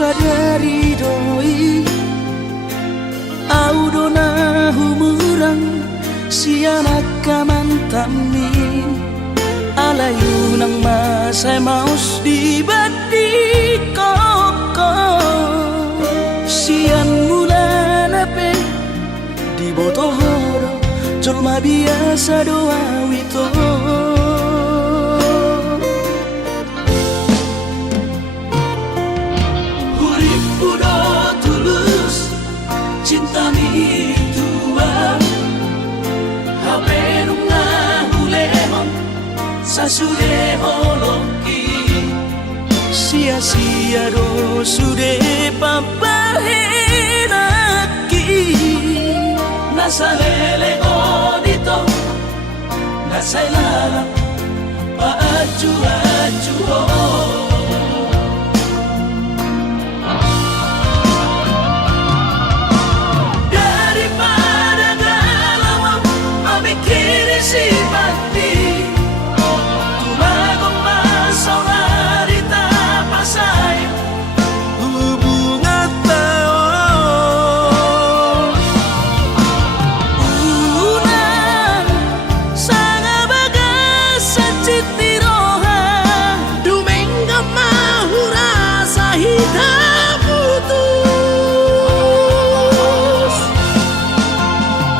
sadari doi au dona humurang sianak kamantami alayu nang masay maus di badi koko sian mula nape di botohoro colma biasa doa wito hurip udo tulus cinta mi tua hapenung ngahulemon sasude holoki sia-sia do sude papahenaki nasalele odito nasailala paaju-aju daripada galau memikiri si mati tumagong pasau narita pasay hubungan taon unang sanga bagas sa citiroha dumengga mahura sa hitam putus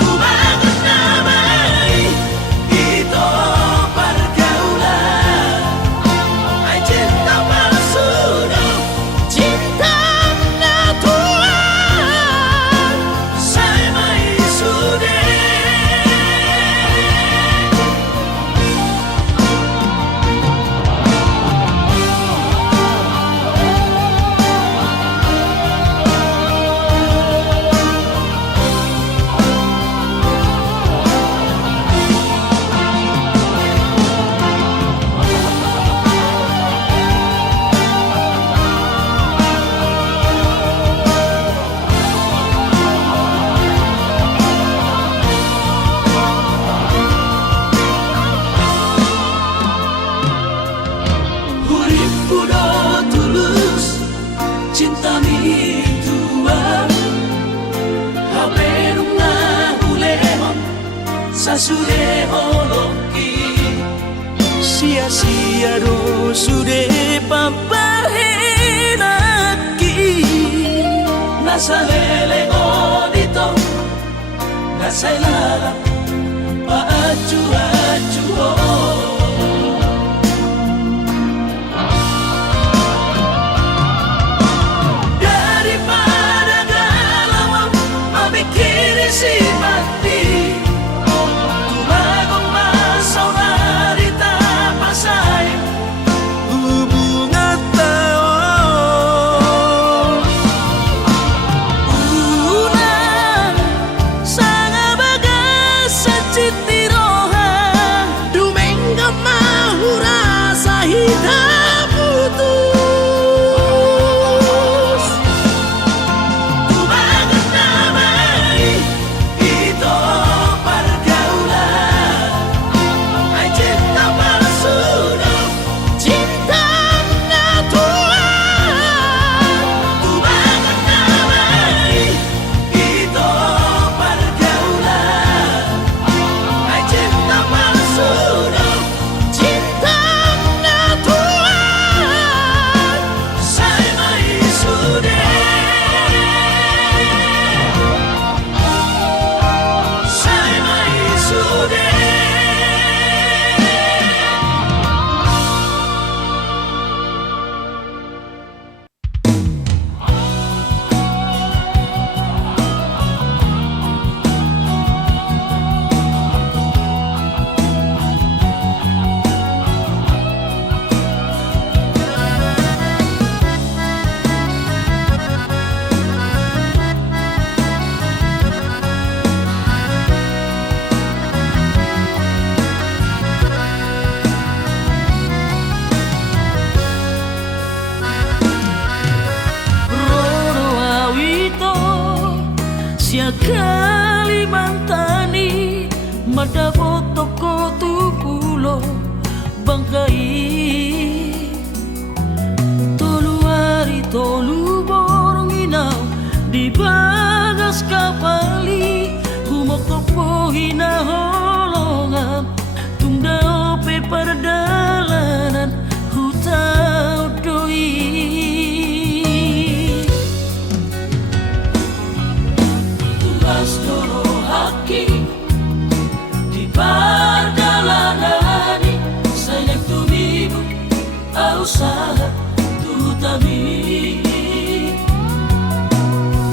tumagat namay ito pergaulan ay cinta palsu cinta natural saya may sude hurip udo tulus cinta mi tua hapenung ngahulemon sasude holoki sia-sia do sude papahenaki nasalele odito nasailala paaju-aju daripada galau memikiri si mati tumagong pasau narita pasay hubungan taon unang sanga bagas sa citiroha dumengga mahura sa hitam putus tumagat namay ito pergaulan ay cinta palsu cinta natural tumagat namay ito pergaulan ay cinta palsu cinta natural saya may sude saya may sude Roro awito sia Kalimantani mada toko tupulo bangkai tolu hari tolu bo di bagas kapali humok topo hina holongan tunda ope perdalanan hutau doi tulas doro haki di perdalanan sayang tumibu au sahat tu tami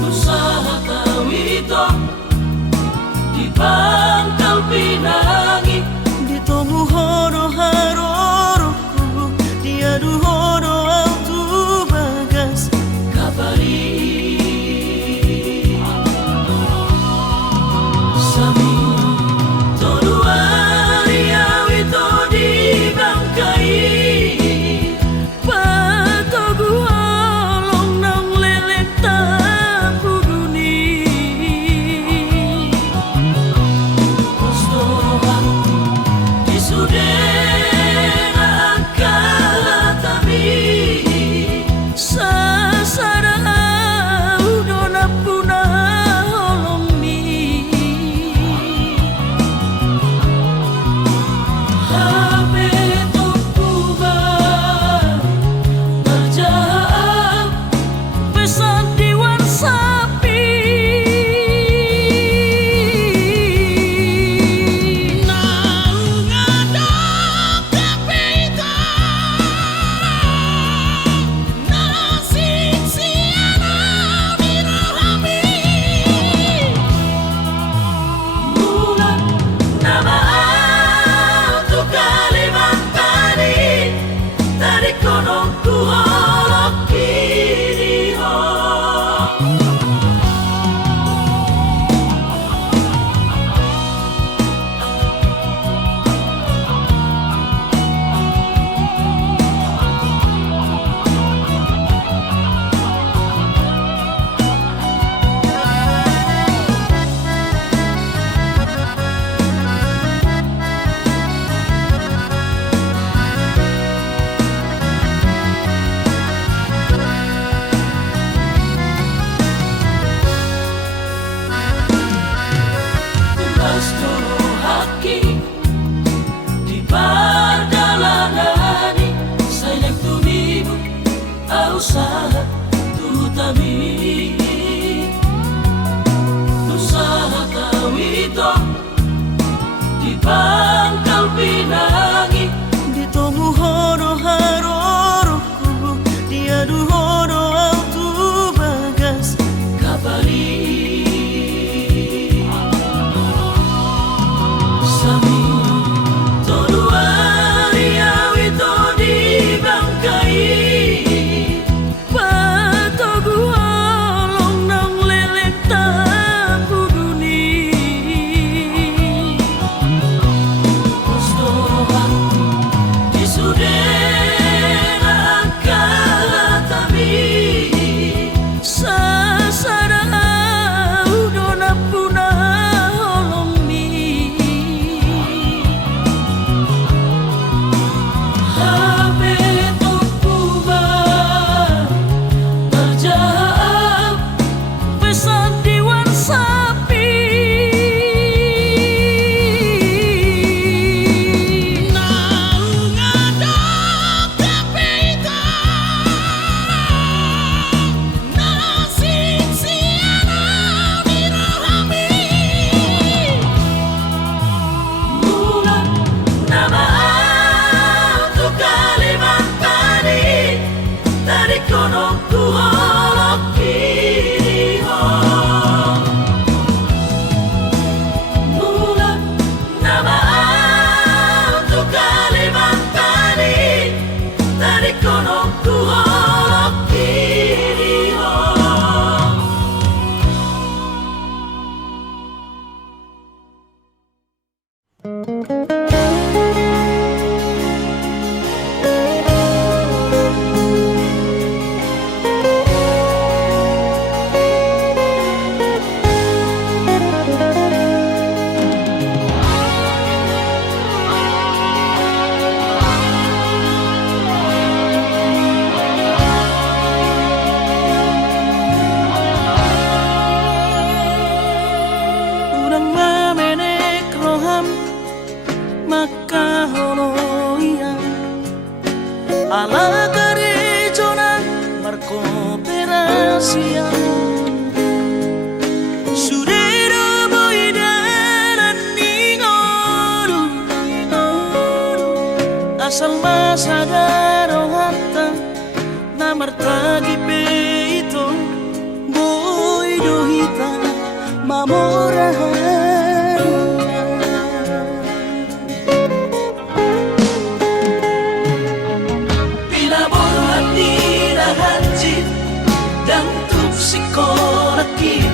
usaha tawito di pangkal pinangi di tomu horo haroroku di adu horo autu bagas kapari sami toduari awito di bangkai patogu olong nang lelek taku duni Kostoro sadaro hatta na martagi peito boy dohita mamorahan pinaborhat ni rahanjit dan tuksikolakin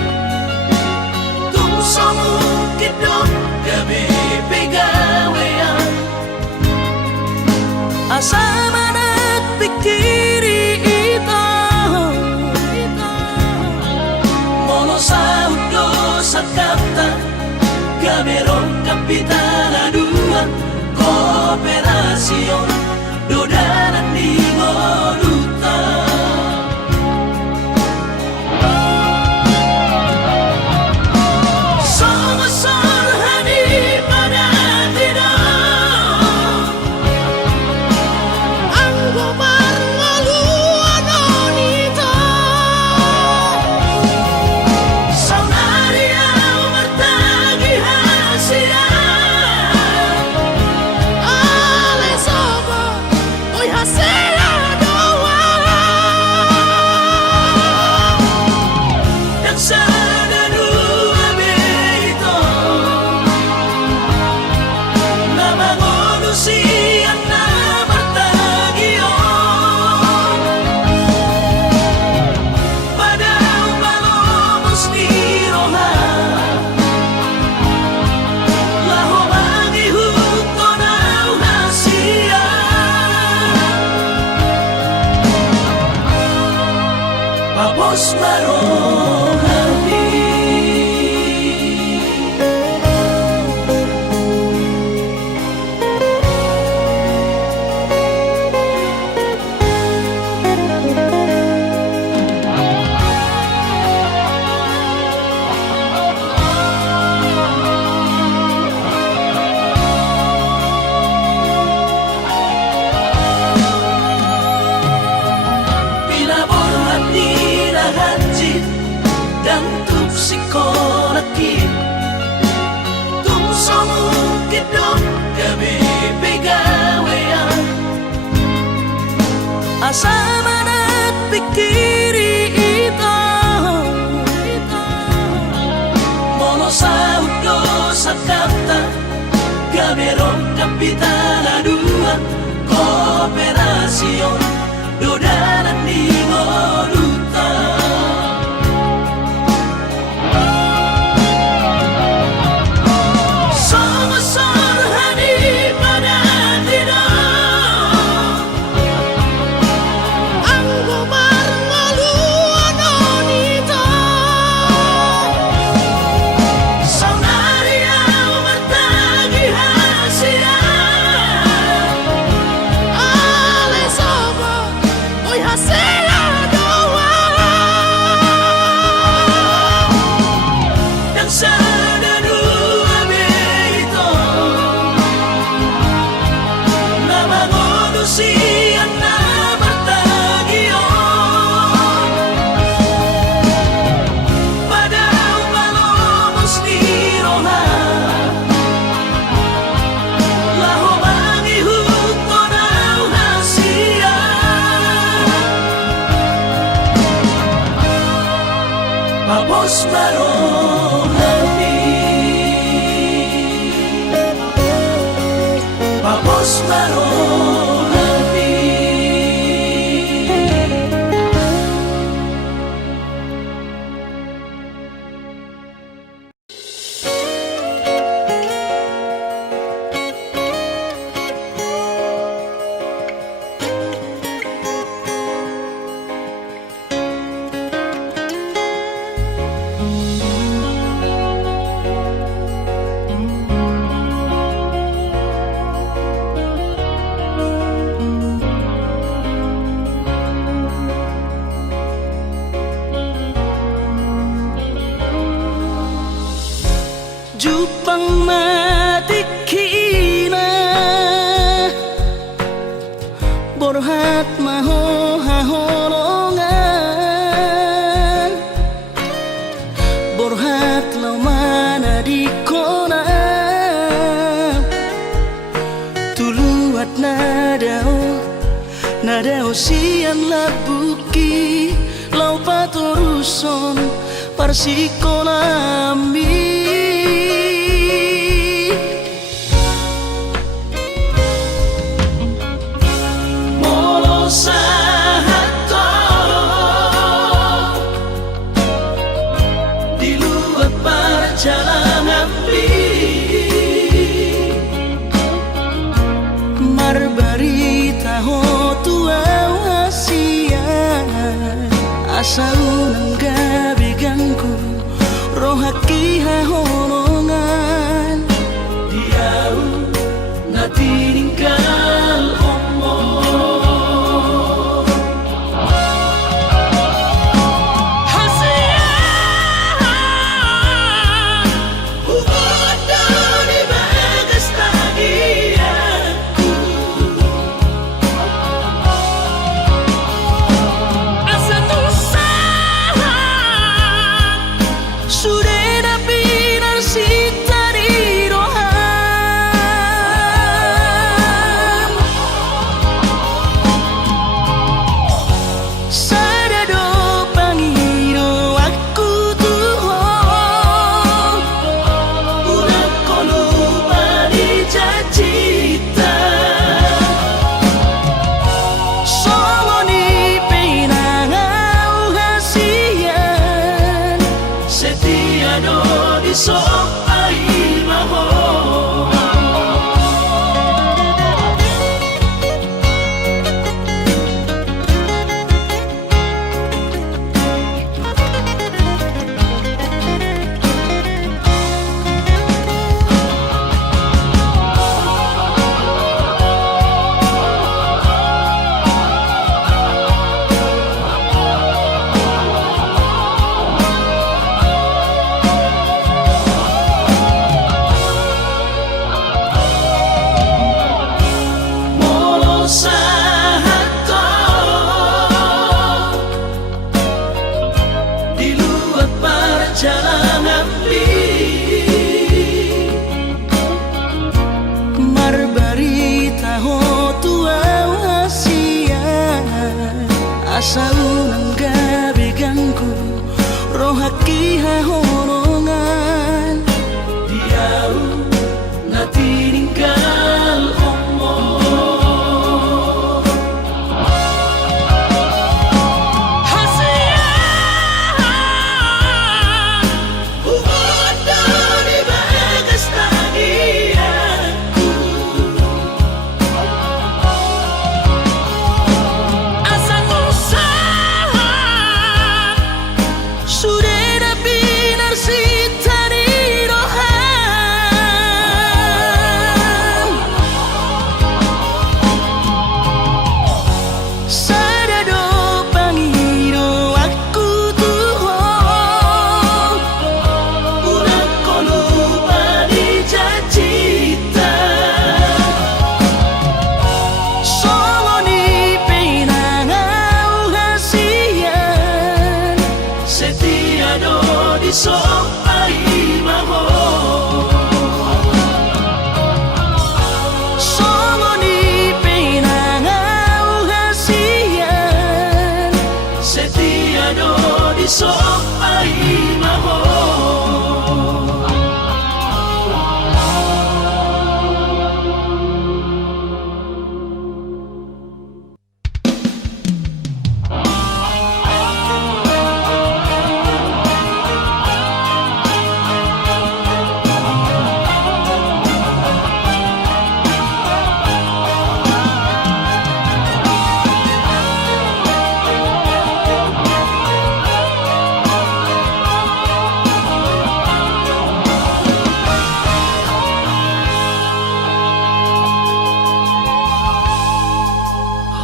tung samukit dong gabi pegawean asama nagpikiri ito mono sa udo sa kapta gamerong kapitana dua kooperasyon dodanan di moduta Papos marong hati dan tuksikolakin tung samukit dong gabi pegawean asama nagpikiri ito mono sa udo sa kapta gamerong kapitana dua kooperasyon dodanan di moduta Papos marong hati Papos marong hati Jupang matikina borhat maho hahonongan borhat laumana di kona tuluat nadao Ada osian labuki lau paturuson parsikolami molo sahato di luar perjalanan marbarita ho tua hasia asa unang gabi gangku rohaki hahonongan diau na tininggal omo hasia hubungan dari bagas tagianku asa tusahan sudah napinar si tadi rohan sadado pangiro aku tuh ulang ko lupa di cacita songoni pinangau hasian setiado di sopai maho molo sahato di luar perjalanan marbarita ho tua hasia asa unang gabi gangku rohaki hahonongan diau na tininggal omo hasia hubungan dari bagas tagianku asa tusahan sudah napinar si tadi rohan sadado pangiro aku tuh ulang ko lupa di cacita songoni pinangau hasian setiado di sopai maho songoni pinangau hasian setiado di sopai maho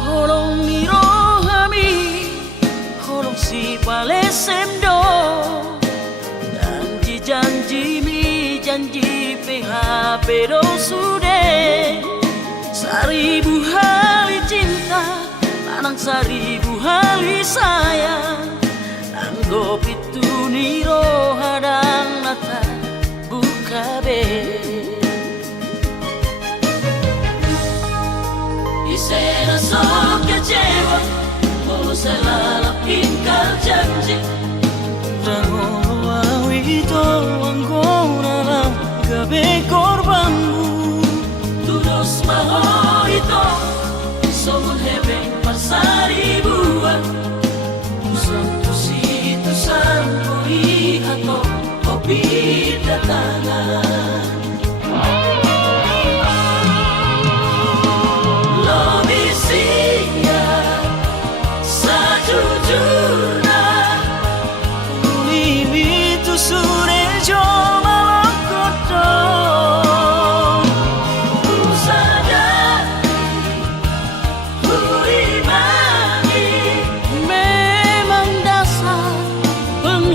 holong ni rohami holong si palesendo janji mi janji PHP do sudah seribu hari cinta lanang seribu hari sayang anggo pitu niro hadang nata buka be isena sok kece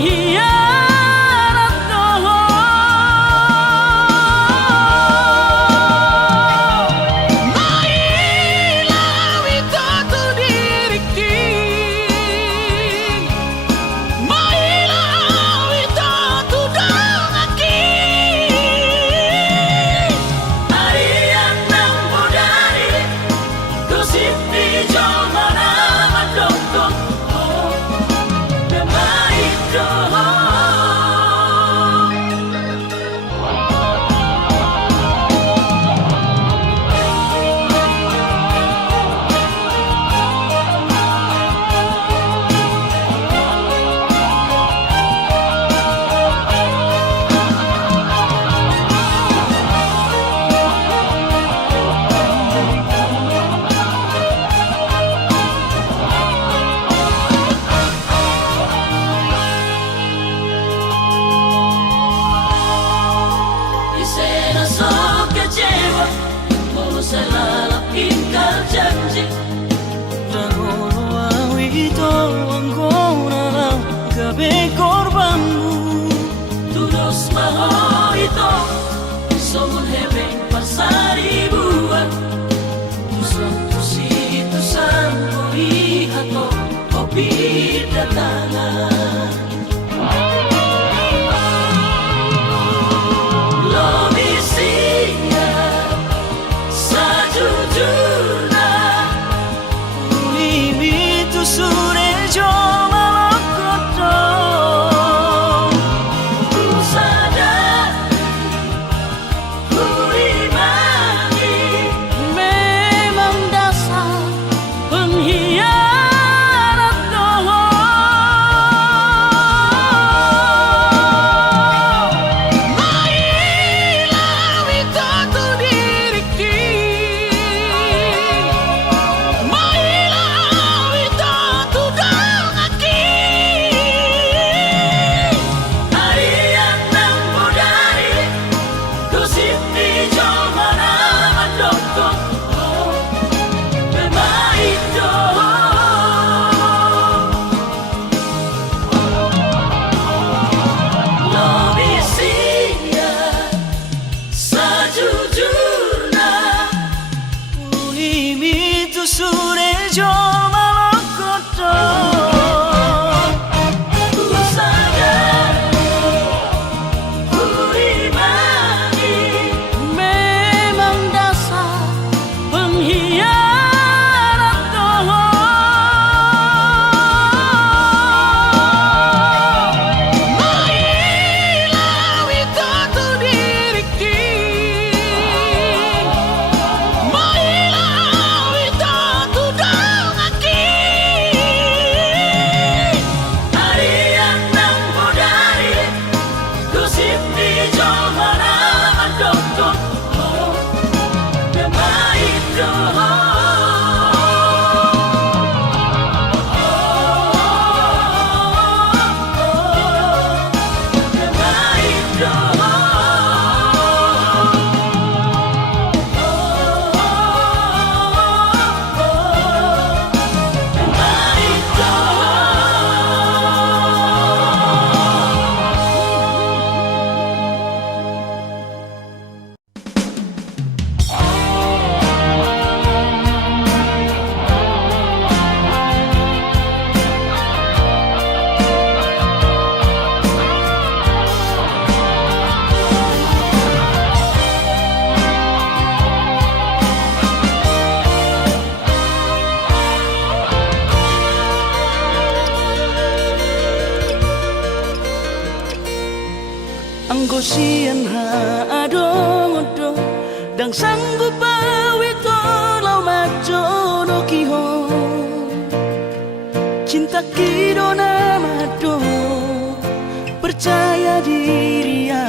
pengkhianat doa. Mailah wito tu diriki, mailah wito tu dongaki. Arian nang bodari gosip di jomana madongkong damai doa. Isena sok kecewa kalau selalu ingkar janji. Dagono awito anggona lang gabi korbanmu. Tudos maho ito somun hebeng pasari buat. Tusang tusitu sampo ihato kopi datangan. Lobisinya sajujurna ulimi tu sure joma lokoto. Ku sadar ku imani memang dasar pengkhianat doa. Mailah wito tu diriki, mailah wito tu dongaki. Arian nang bodari gosip di jomana madongkong damai doa. Lobisinya sajujurna ulimi tu sure joma lokoto. Ku sadar ku imani memang dasar pengkhianat doa. Mailah wito tu diriki, mailah wito tu dongaki. Arian nang bodari gosip di jomana madongkong damai doa. Damai doa. Damai doa. Anggo sian ha adong odo dang sanggup pawito lau majo no kiho. Cinta kidona mado percaya diri ya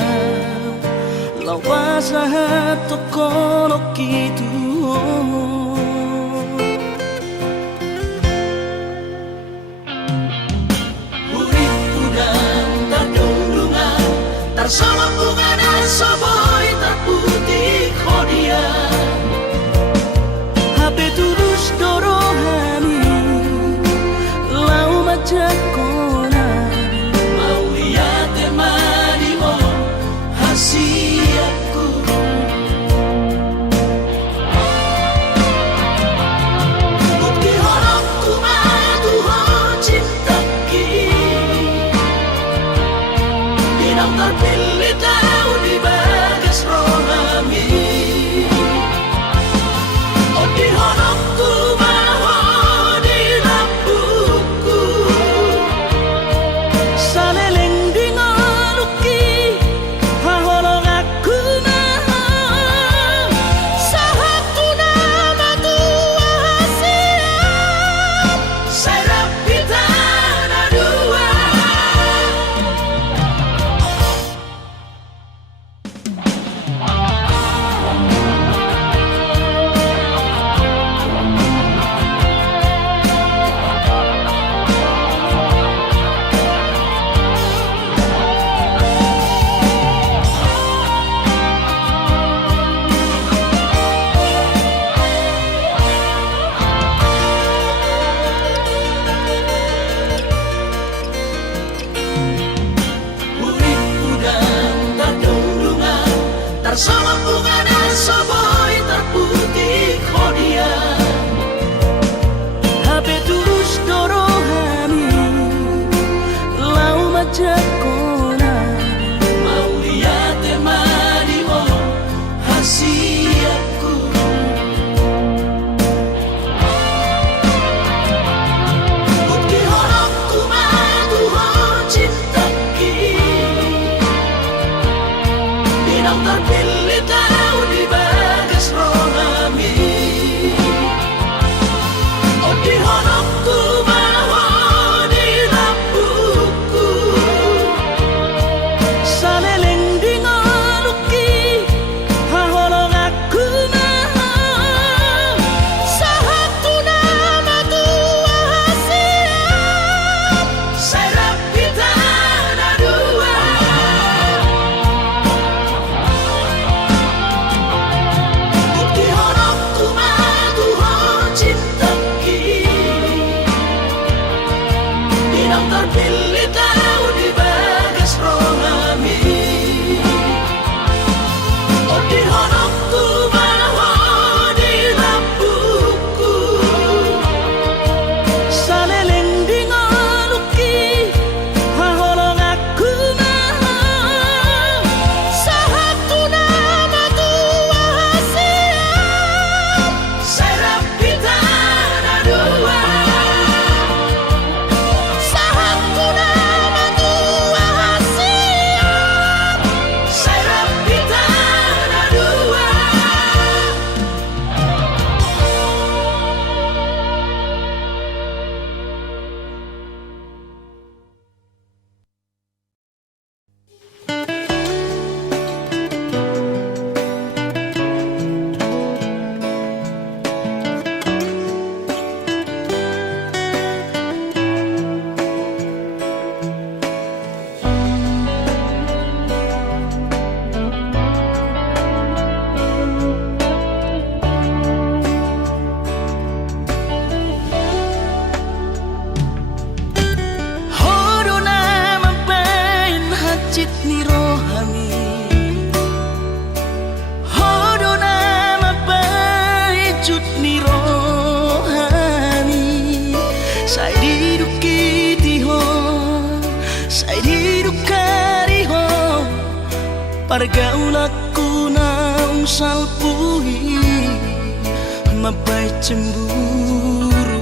lau pasahat tokono kitu. Sama bunga dan soboy tak putih kodia. HP tulus dorohani lau majak kona mau Pinang terpilih tahu di bagas rohami. Oh di honokku bawa di lampuku, saleleng di ngaluki haholong aku maha sahatu nama tua siap serap kita ada dua. Urip udang terdundungan tersama bunga dan soboy terputih kodian. HP terus dorohani lau majakona Mau lihat temani oh hasiatku. Bukti honokku madu oh cintaki. Pinang terpilih tahu di bagas rohami. Oh di honokku bawa di lampuku, saleleng di ngaluki haholong aku maha sahatu nama tua siap serap kita ada dua. Bukti honokku madu oh cintaki. Pinang terpilih tahu di bagas rohami. Oh di honokku bawa di lampuku, saleleng di ngaluki haholong aku maha sahatu nama tua siap serap kita ada dua. sahatu nama tua siap Serap kita ada dua. Hodo nama bain hajit ni rohani Hodo nama bain jut ni rohani Sai diduki tiho Sai didukari ho Pargaulaku naung salpuhi Mabai cemburu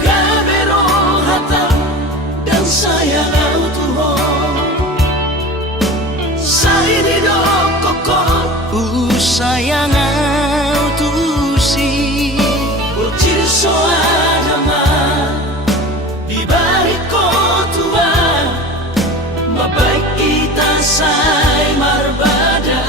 Kamero hatam dan sayang Tuhan. Saya di kokok sayang tu si ucil soanama di balik kotua. Mabaik kita say marbada.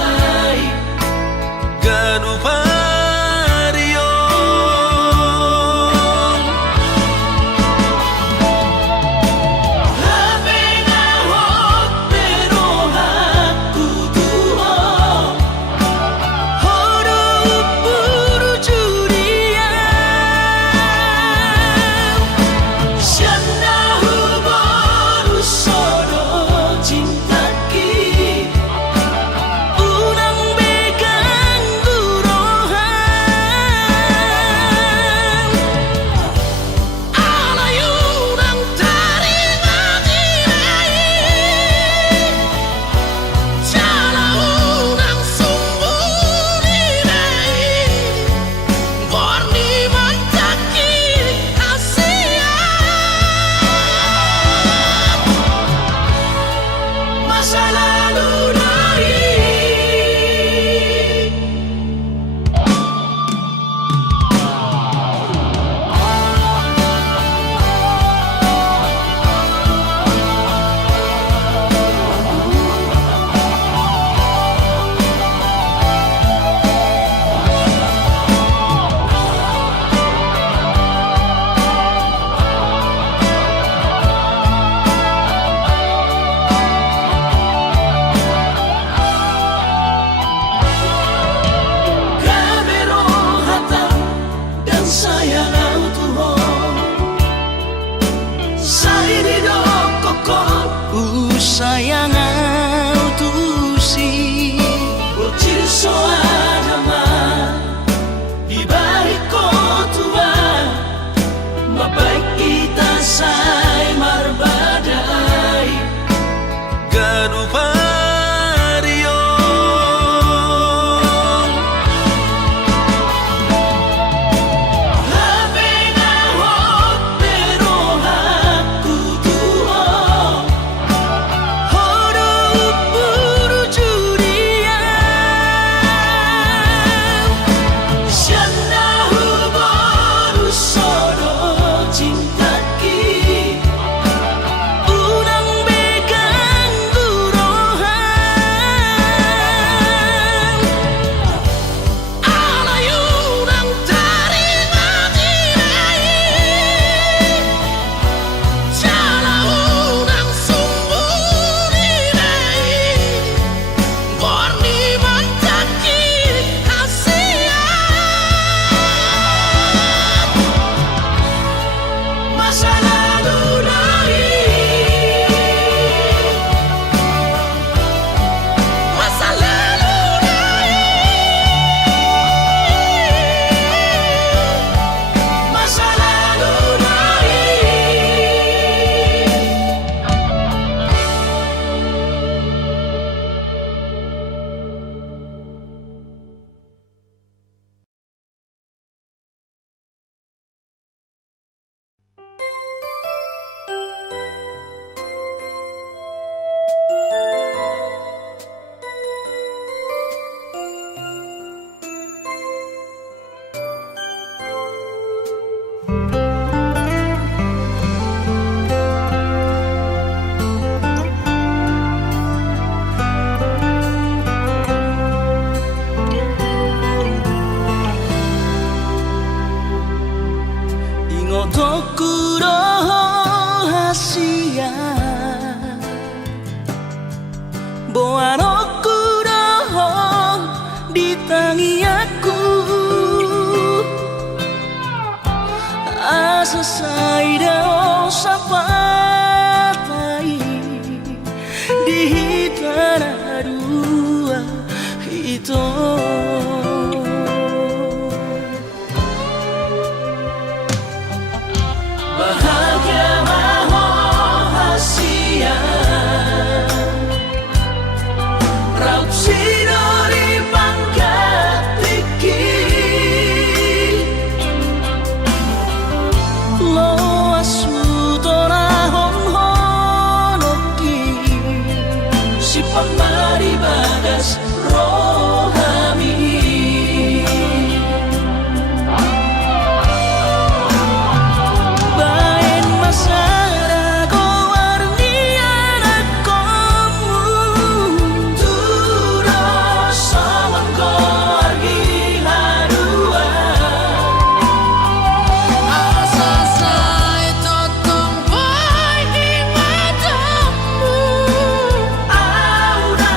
Mabaik kita say marbadai Ganupario Habena hot pero haku tuho Horo puru curian Siana huboru sodo cintaki Unang begang gurohan Alayunang taringan inai Jalaunang sumbun inai Borni mantaki hasiat Masa lalu dari Masa lalu dari Masa lalu dari Ingotokuro hasia Boanokuro ditangi aku Asa saida osapatai Di hitara dua hito Bahagia maho hasia Raut sidori pangkat tiki Lo asutora honhonoki Si pamari bagas rohami Bain masara ko arnian akomu Turo sawan ko argi harua Asa say totong boy di matamu Aura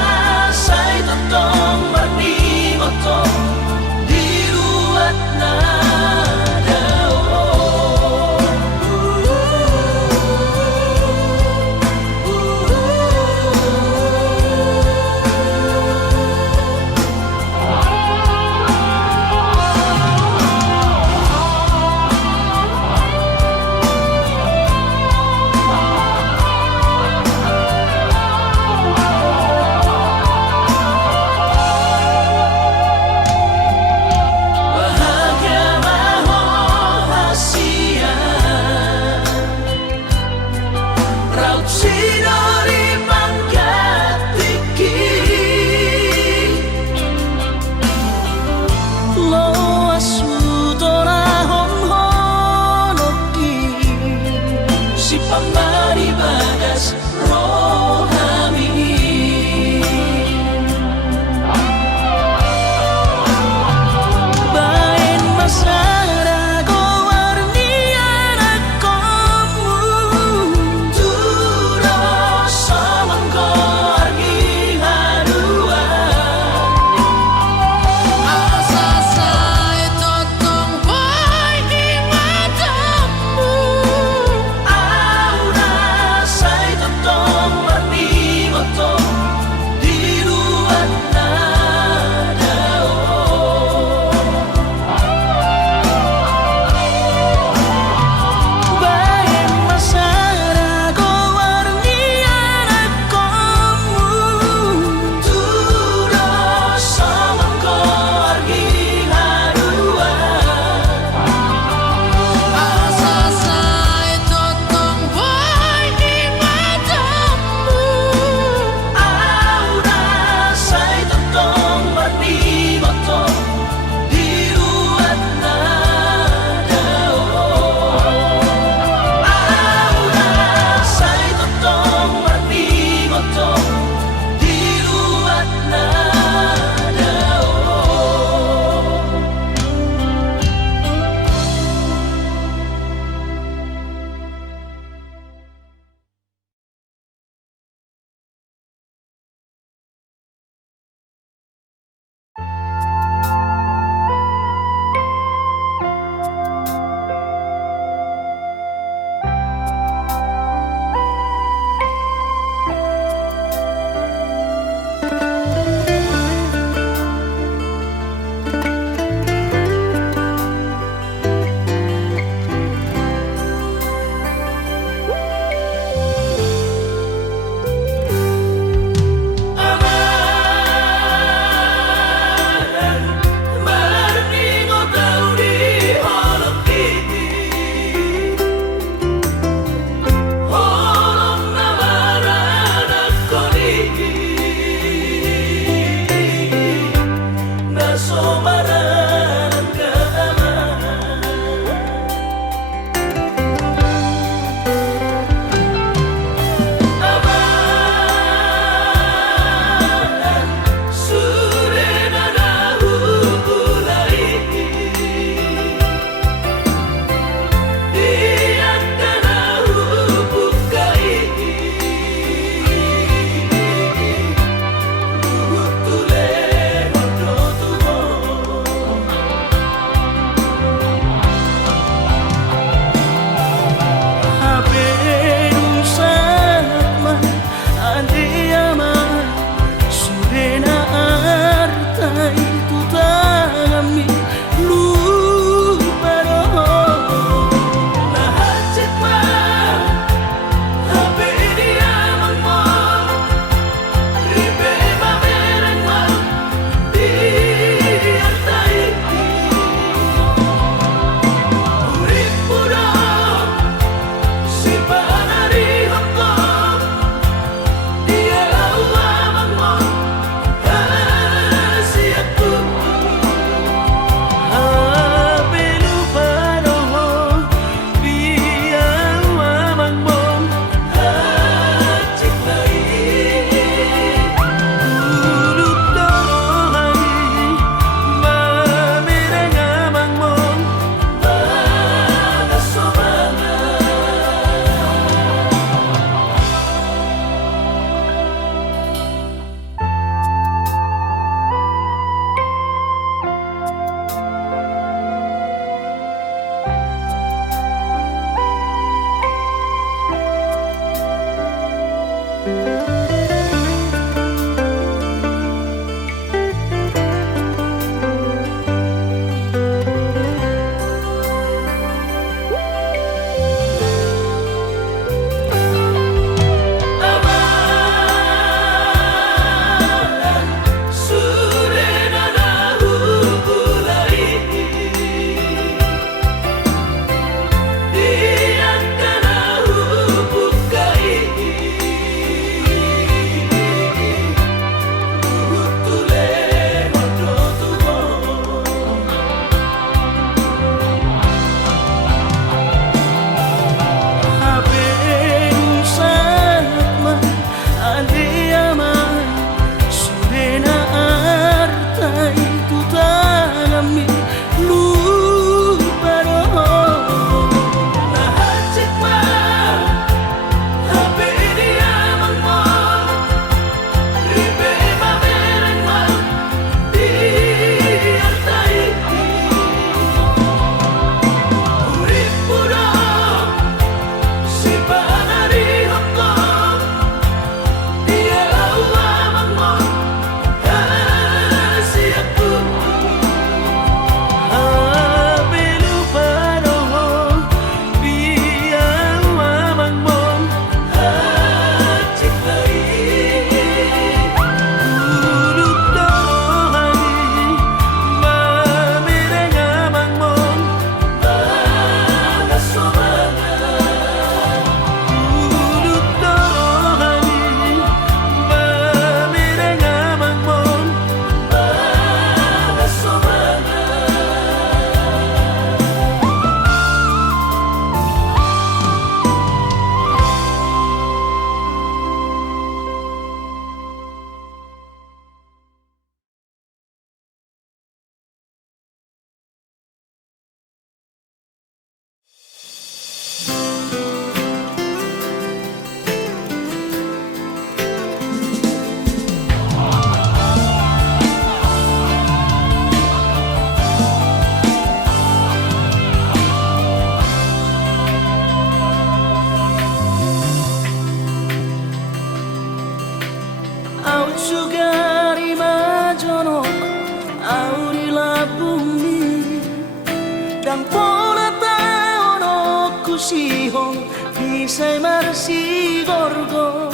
sigon Bisay marsigorgo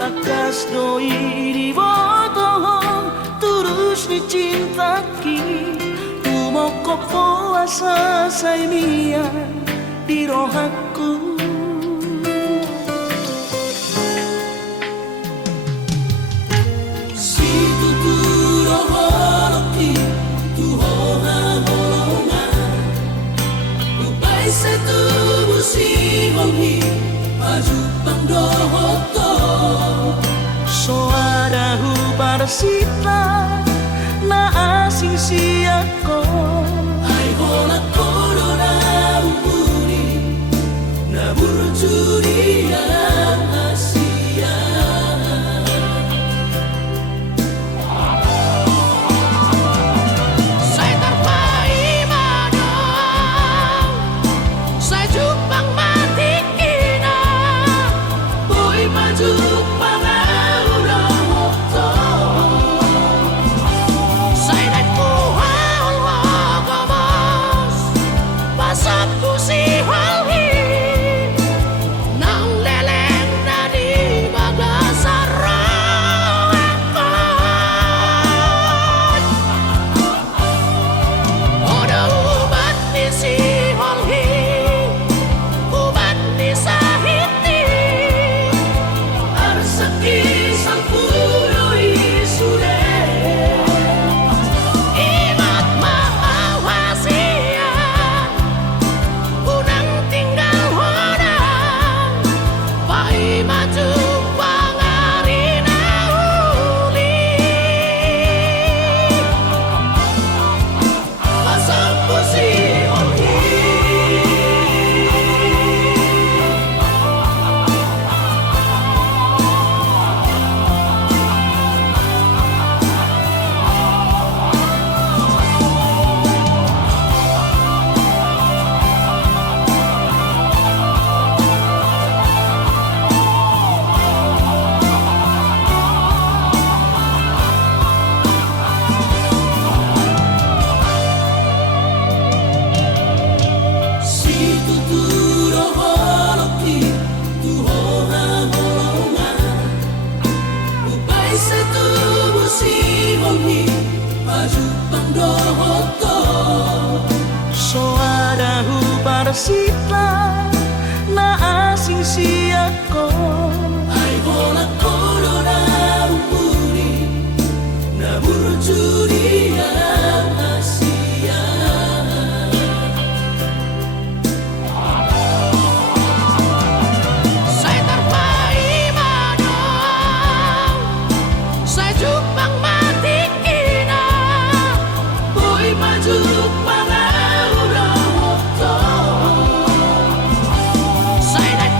Akas do iribotohon Tulus ni cintaki Umoko po asa sa imian Di rohaku Si tuturo holoki Tuhoha holongan Ubay sa tubuh si hongi Pajupang dohoto Soarahu para sita Na asing siyako Ay hola corona umuri Na burjuri yang Asia Saya terpaimana Saya jupang mati kina Boy maju Soarahu para sita Na asing siyako Ay hola corona umuri Na burjuri yang Asia Saya terpaimana Saya jupang mati kina Boy maju pangaura hoto Saya naik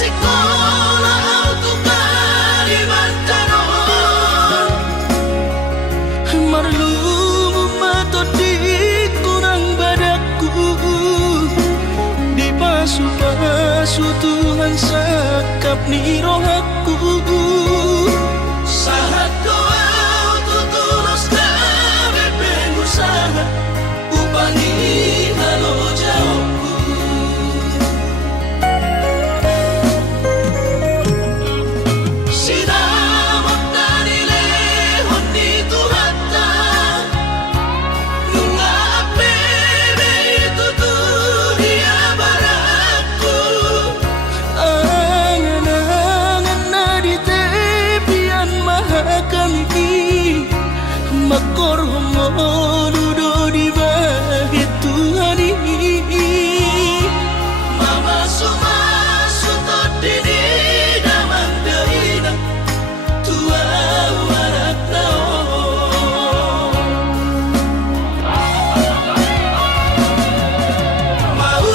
sekolah auto Kalimantan marlum mato di kurang badaku di pasu-pasu Tuhan sakap ni rohaku sahat doa untuk tulus kami pengusaha upani halo jauhku sinamak dari lehon di Tuhata nunga apebe itu dunia baraku angan-angan na di tepian mahakami makor homodudo di bahit Tuhan ini mama sumasu todini damang deina tua warak tao mau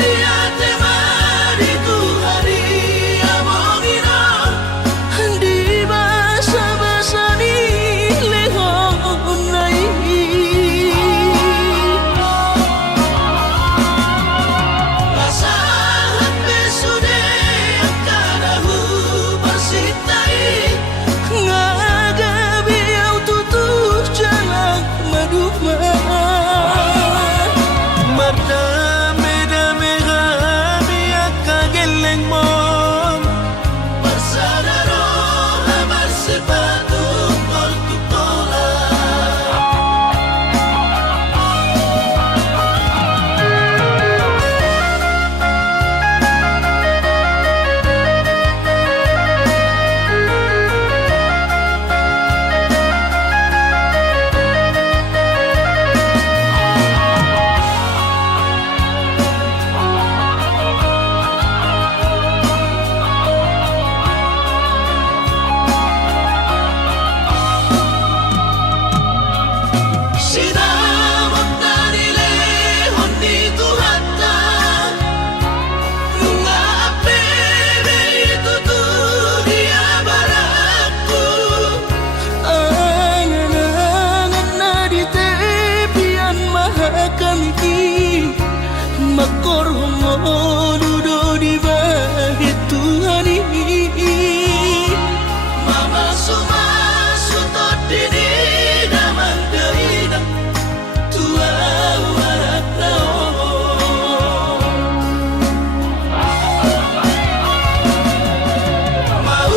lihat mari Tuhari amongina di basa-basa ni lehon nai lasahan besude akadahu bersitai ngagabi au tutup jalan maduma mardame-dame kami akageleng mon bersadaro hamar sepatu kol tukola sinamak dari lehon di Tuhata nunga apebe itu dunia baraku angan-angan na di tepian mahakami makor homodudo di bahit Tuhan ini mama sumasu todini damang deina tua warak tao mau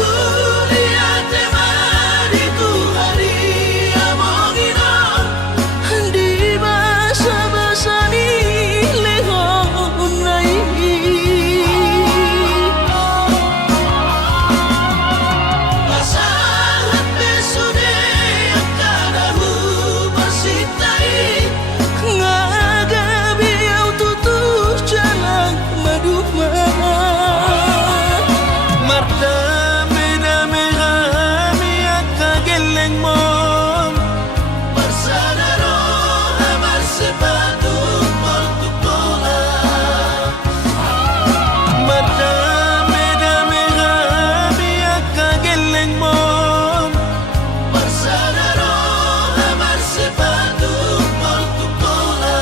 lihat mari Tuhari amongina di basa-basa ni lehon nai lasahan besude akadahu bersitai ngagabi au tutup jalan maduma mardame-dame kami akageleng mon bersadaro hamar sepatu kol tukola mardame-dame kami akageleng mon bersadaro hamar sepatu kol tukola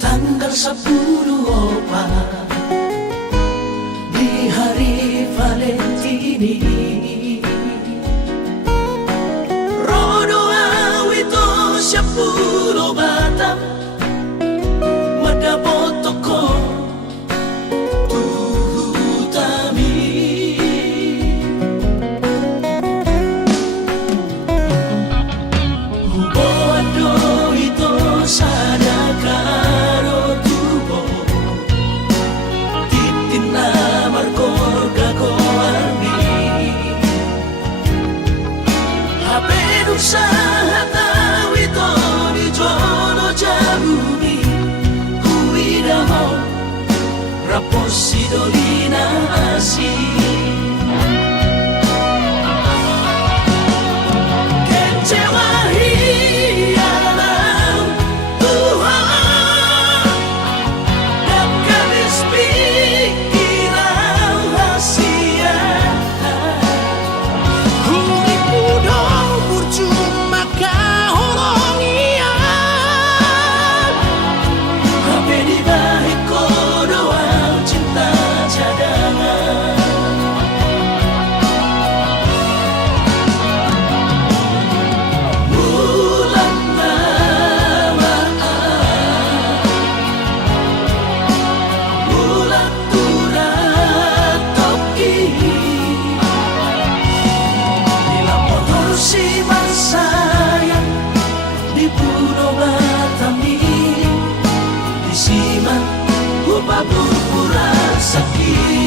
tanggal 10 di hari Valentini rodo awito siya puro bata madabot ko pura-pura sakit.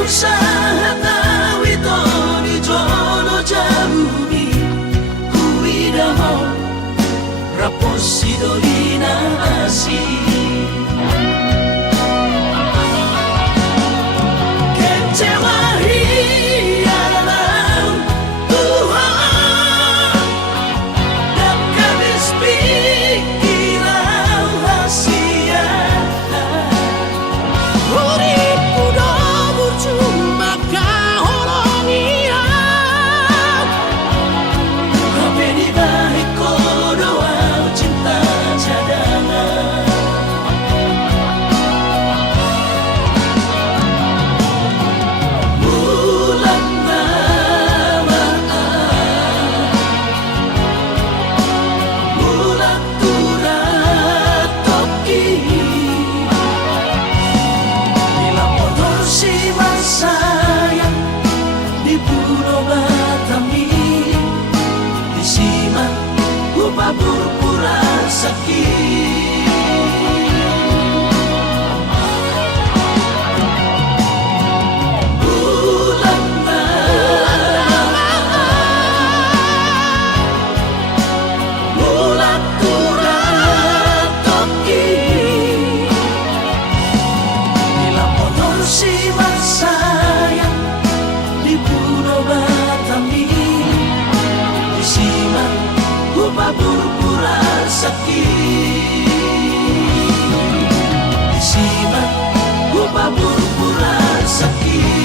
Usaha tahu itu di jono jauh ni kuida ho raposi dolina asi kecewa hialam Tuhan dan habis pikiran rahasia cuma kahoronian tapi di balik doa cinta cadangan bulan namaan bulan turat toki bila motor si sayang di Pulau Batami di Siman lupa pura-pura sakit bulan bulan turat toki bila motor si sayang di Pulau Batami di Siman lupa pura-pura sakit di Siman lupa pura-pura sakit.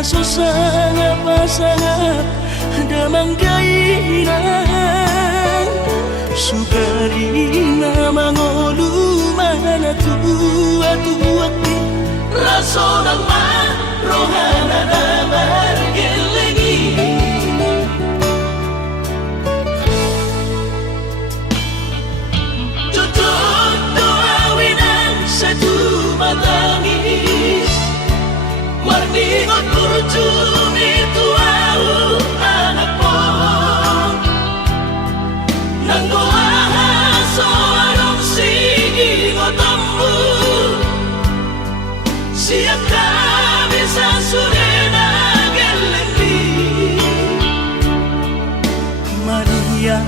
Susah pasangan damang kainan sugarina mangolu mana tua rasonang man rohana damar gelengi jodoh doa winan satu matangis warningot kurcumi tuau anak pohon nanggoaha soarong sigi ngotombu siap kami sasurena gelengi Maria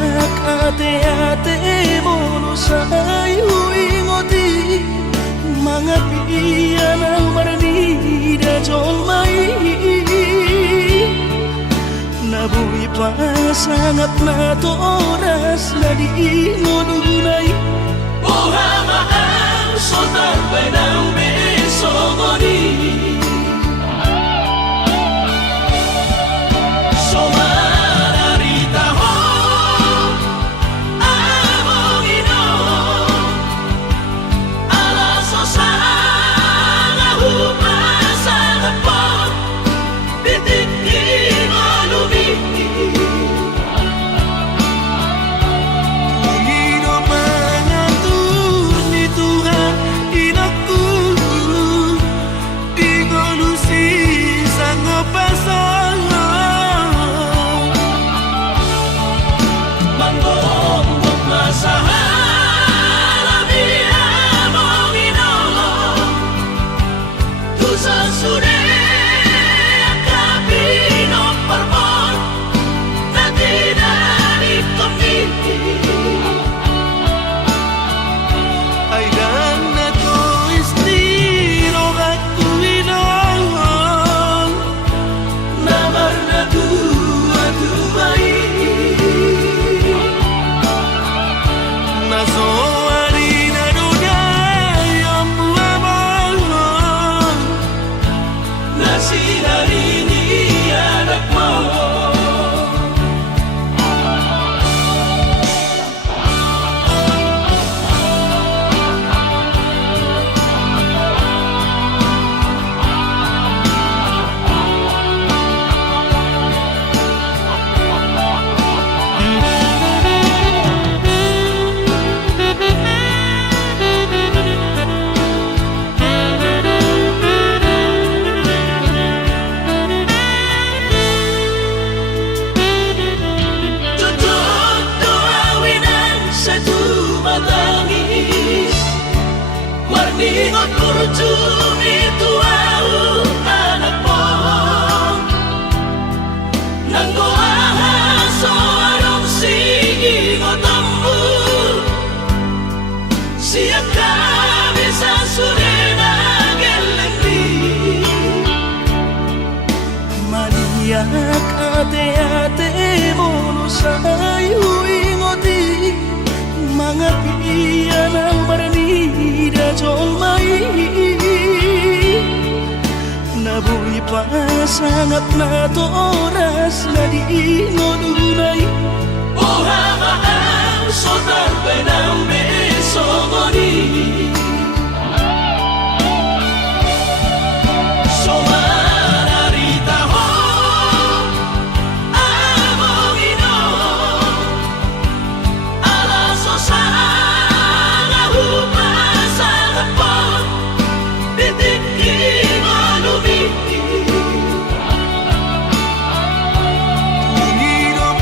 ate-ate mono sayu ingoti mga piyan ang marani da jol mai na Nabuhi pasangat na to oras na di inunay. Buhamaan sotar benang besogoni. Somararita ho among ino. Alaso sana hupasang apot. Bitik inolumi. Panginoon mangatur ni Tuhan inaku di ngolusi sang pasangan. Manggong masahan ami among ino. Tusa sude akapino parmon na dinanip kami. Ay dan na to estiro aku inong Namar na dua-duai. naso harina dunay ang buwamang. Nasinari ni anak mo. Tutup tuawinan sa tumatangis. Marningot kurjumi tuau anak mo. Nanggo ahaso arong sige ngotambu. Siap kami sa surena gelengdi. Maniyak ate-ate mo sa'yo ingoti. Mga piyan ang baranida jong may. Nabuhi pasangat na to oras na di inunay. Buhamaan sotar benang besogoni. Somararita ho among ino. Alaso sana hupasang apot. Bitik inolumi. Panginoon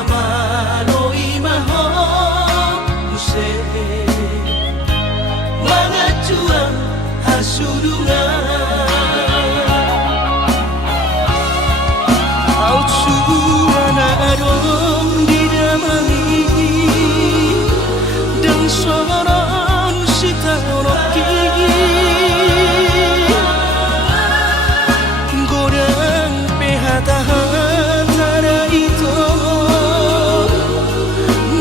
nama lo imaho use mga juang hasurungan au surana adong didamani dan soron sitanoki goreng pehata-hata itu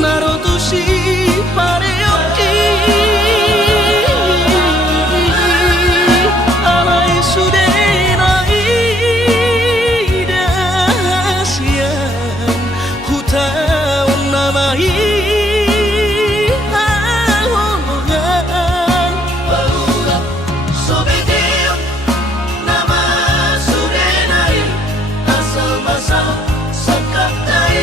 narotusi pareoki alai sudena idasian hutaun namai Barulah sobedeo nama surenai asal basal sakaptai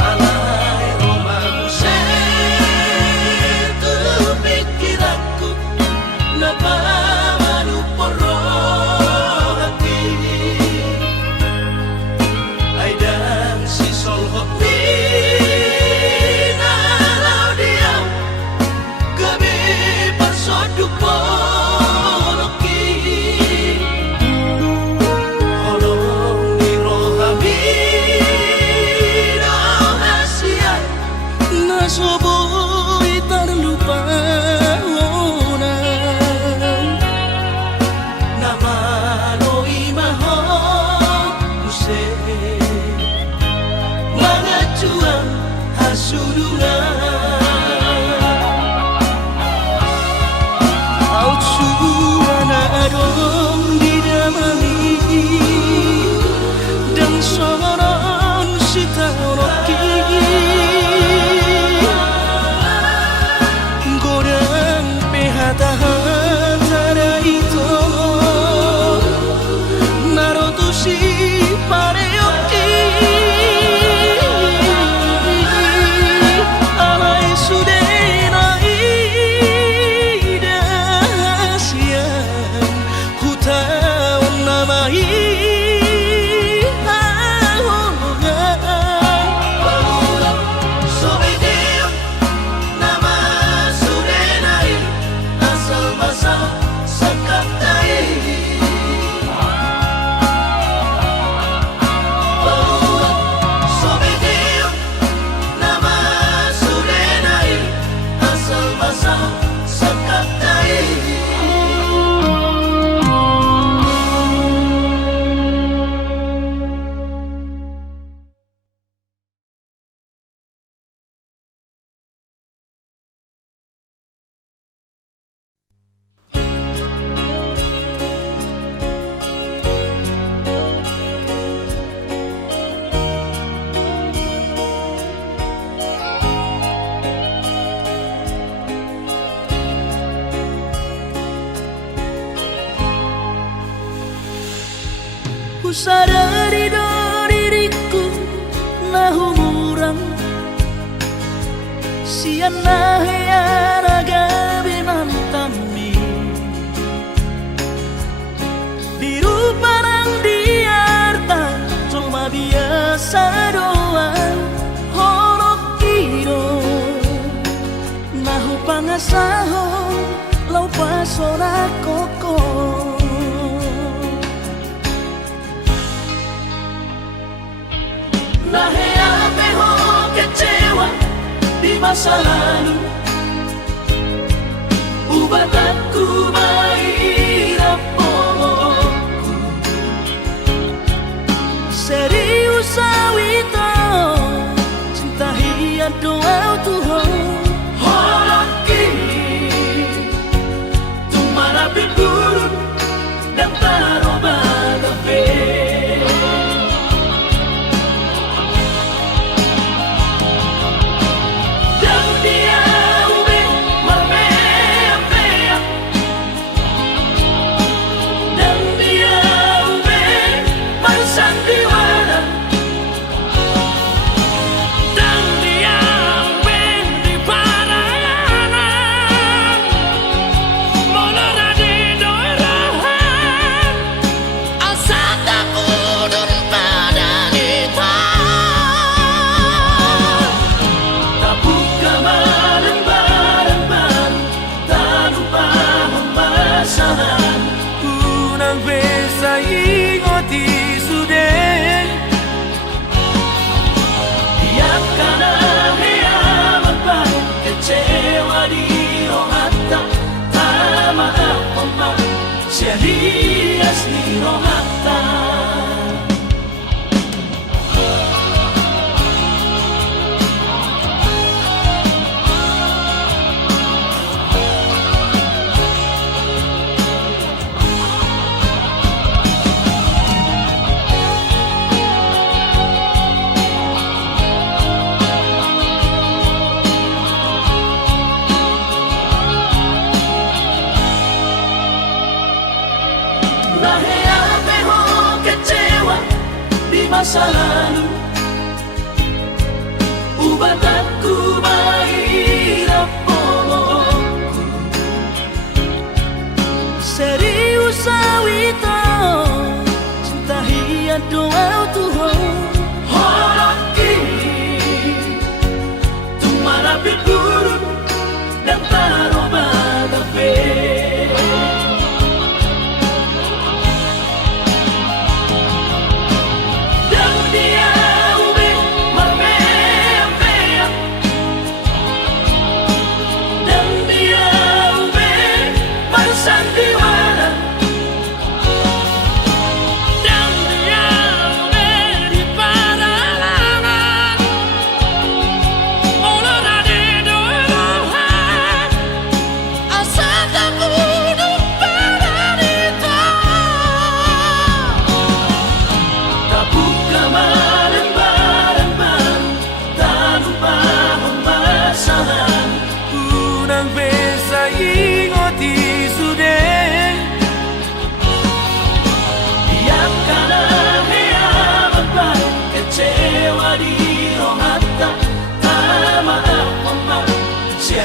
alai romamu tu pikiranku napa baru porro hati aidan si solhot ni nalau diam gabe parsoduk poloki holong ni rohami rahasian nasoboy terlupa nama lo imaho use mga juang hasurungan au surana adong didamani dan soron sitanoki goreng pehata-hata itu narotusi pareoki alai sudena idasian hutaun namai Barulah sobedeo nama surenai asal basal sakaptai Barulah sobedeo nama surenai asal basal sakaptai ku sadari do diriku nahumurang siana heyara gabe mantami biru parang diarta cuma biasa doang horok kiro nahu pangasaho lau pasora koko Nahea peho kecewa di masa lalu Ubatanku maira pomoku serius awito cinta hiat doa Tuhan Horaki Tumara pipurun dan taroba gabe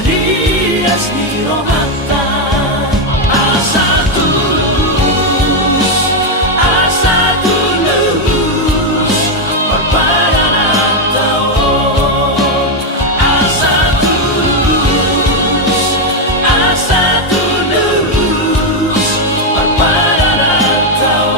Arias ni rohata asa tulus Parparan tao asa tulus Parparan tao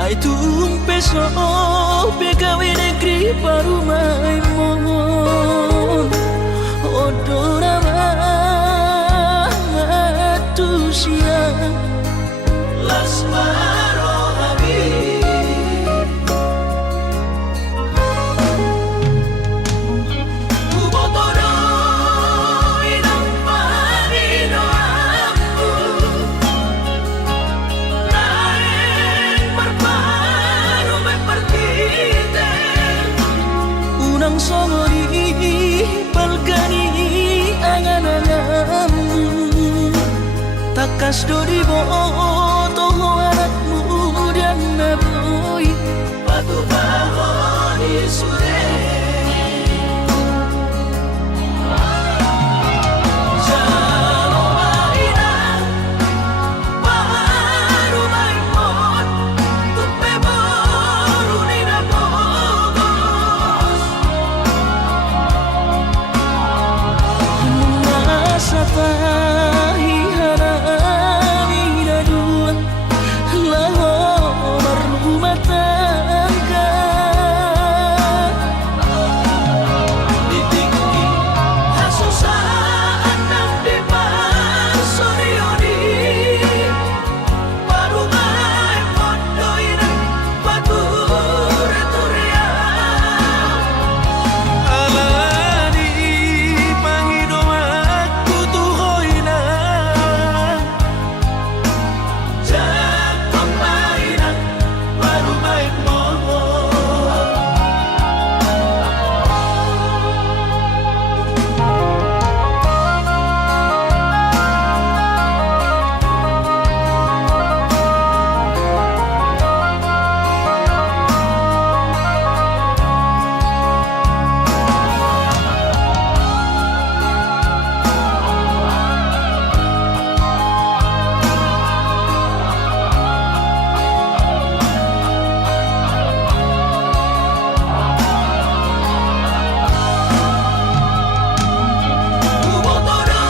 Ay tumpeso pegawe negeri parumay mo Odora matusia Las marohabi Ubotoro inang panino aku Naeng parparu me partite Unang songori palgani angan-angan Takas dori boto anak muda naboy Batu bahon isure Jalo maina Baru maimon Tupe baru nina bogos Nasa tahi harami na dua Laho marumah tangga Ditinggi Hasusaan ng dipan Sorioni Baru maimon Doy ng pature-turea Alani Panginoon tutuhoy na Jatong mainang baru maimon Ubotoro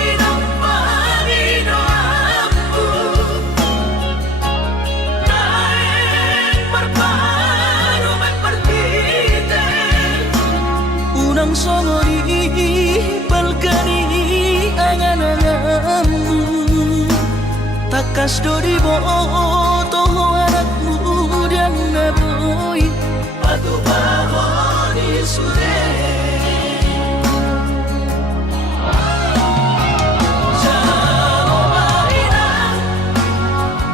inang panino aku Naeng parparu me partite Unang songori palgani angan-angan Takas dori boto anak muda naboy Batu bahon isure Jalo maina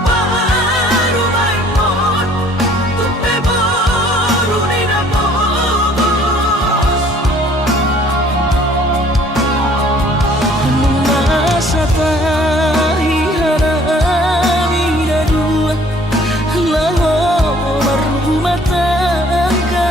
Baru maimon Tupe baru nina bogos Nasa tahi harami na dua Laho marumah tangga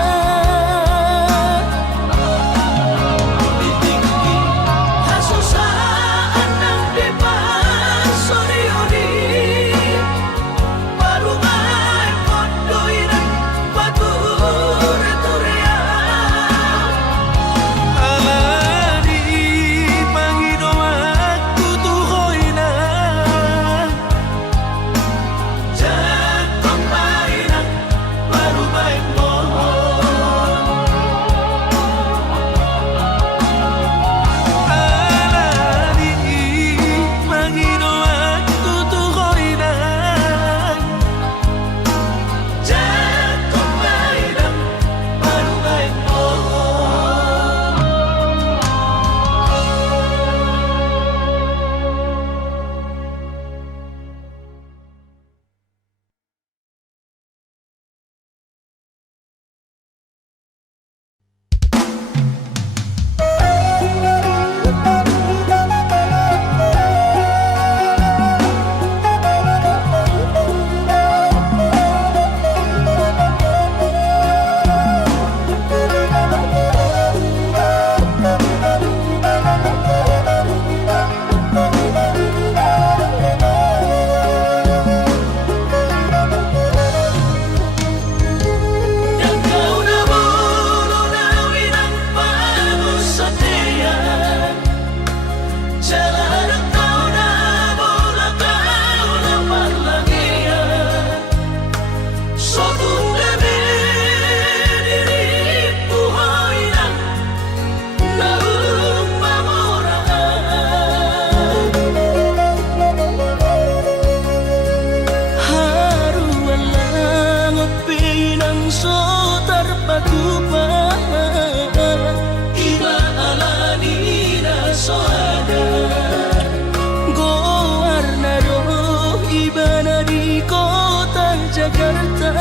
Jakarta.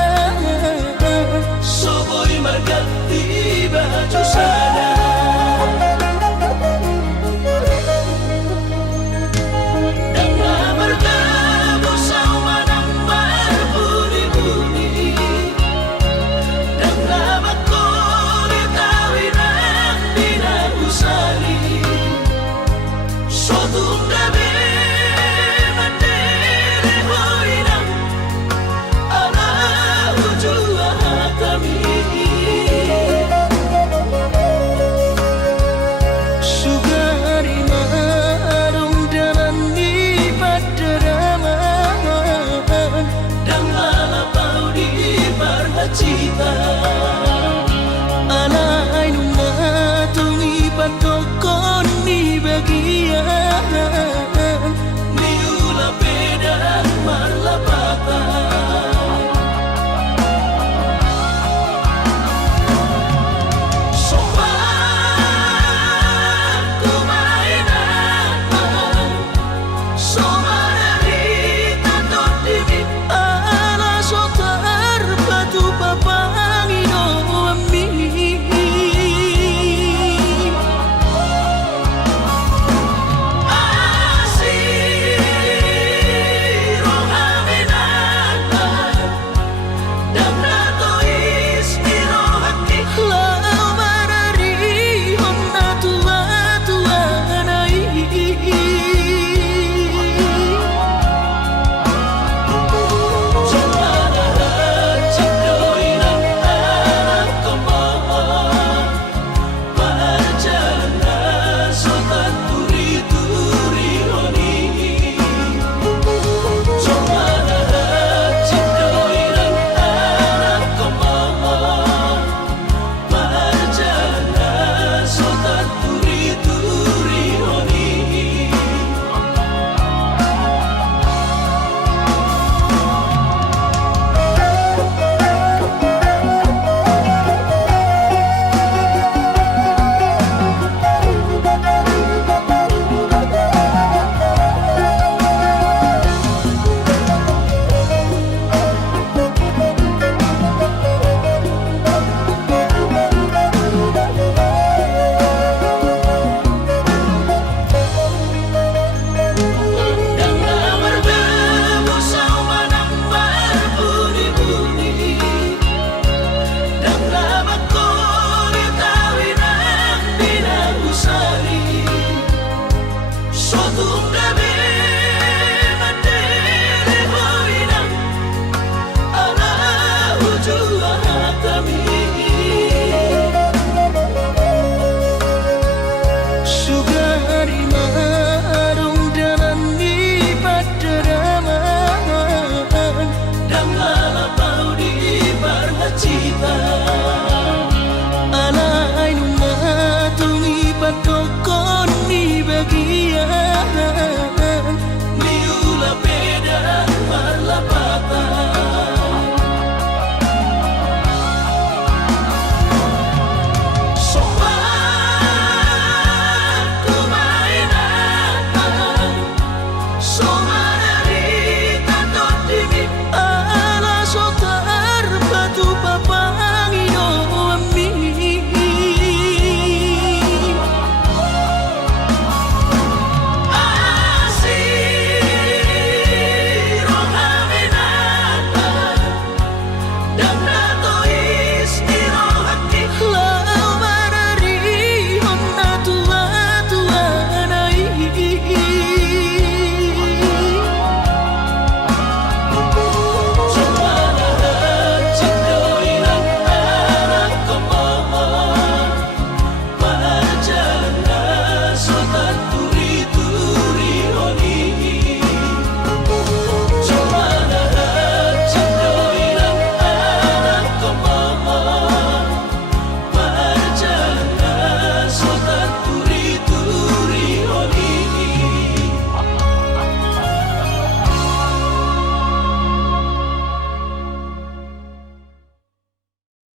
Soboy magati baju sana